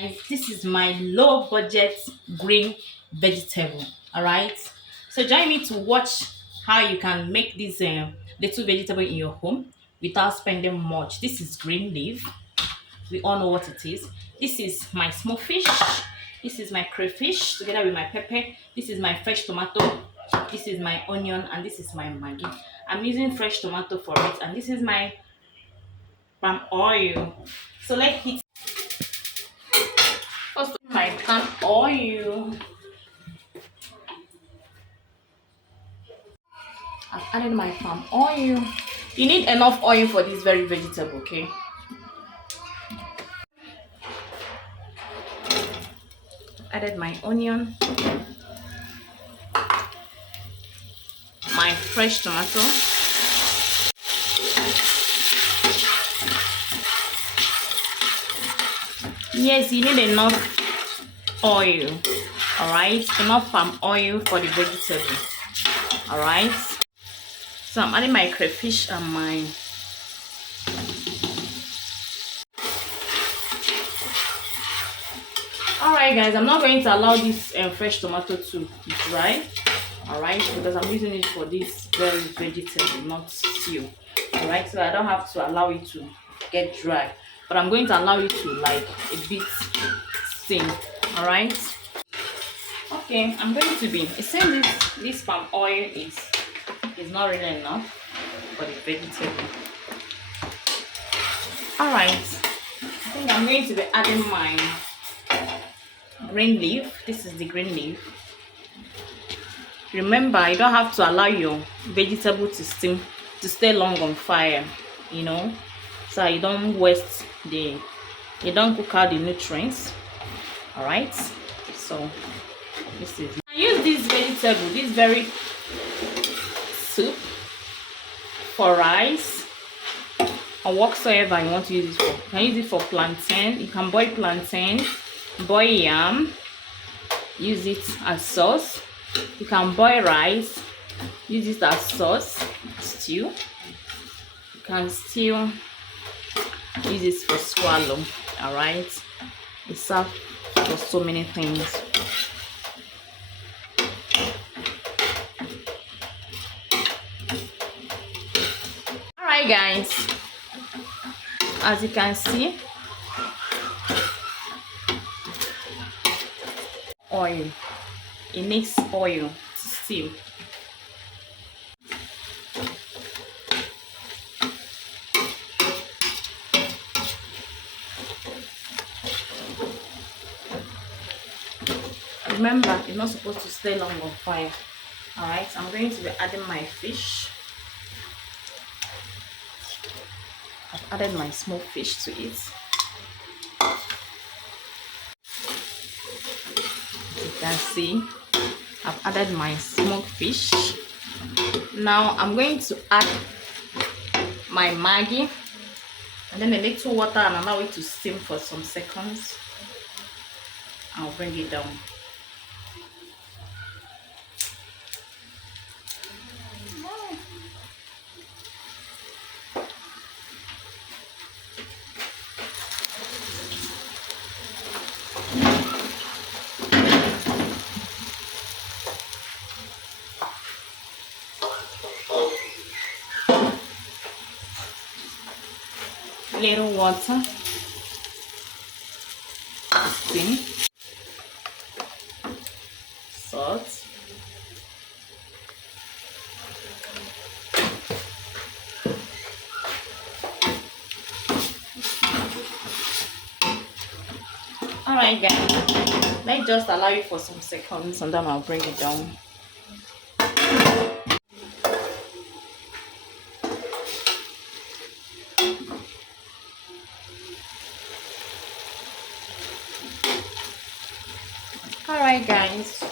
Guys, this is my low budget green vegetable. All right, so join me to watch how you can make this little vegetable in your home without spending much. This is green leaf. We all know what it is. This is my small fish. This is my crayfish together with my pepper. This is my fresh tomato. This is my onion, and this is my maggi. I'm using fresh tomato for it, and this is my palm oil. So let's heat first my palm oil. I've added my palm oil. You need enough oil for this very vegetable, okay? Added my onion, my fresh tomato, yes, you need enough oil, all right, enough palm oil for the vegetable, all right. So I'm adding my crayfish and my all right guys, I'm not going to allow this fresh tomato to dry, all right, because I'm using it for this very vegetable, not stew, all right. So I don't have to allow it to get dry, but I'm going to allow it to like a bit steam, all right. Okay, I'm going to be saying this palm oil is not really enough for the vegetable. All right, I think I'm going to be adding my green leaf. This is the green leaf. Remember, you don't have to allow your vegetable to steam to stay long on fire, you know, so you don't waste you don't cook out the nutrients, all right. So this is, I use this vegetable, this very soup, for rice or whatsoever you want to use it for. You can use it for plantain. You can boil plantain, boil yam, use it as sauce. You can boil rice, use it as sauce, stew. You can still use it for swallow, all right. It's served for so many things. All right guys, as you can see, oil, it needs oil to steam. Remember, it's not supposed to stay long on fire, all right. I'm going to be adding my fish. I've added my small fish to it. As you can see, I've added my smoked fish. Now I'm going to add my maggi and then a little water and allow it to steam for some seconds. I'll bring it down. Little water, steam, salt, all right guys, let's just allow it for some seconds and then I'll bring it down. All right guys,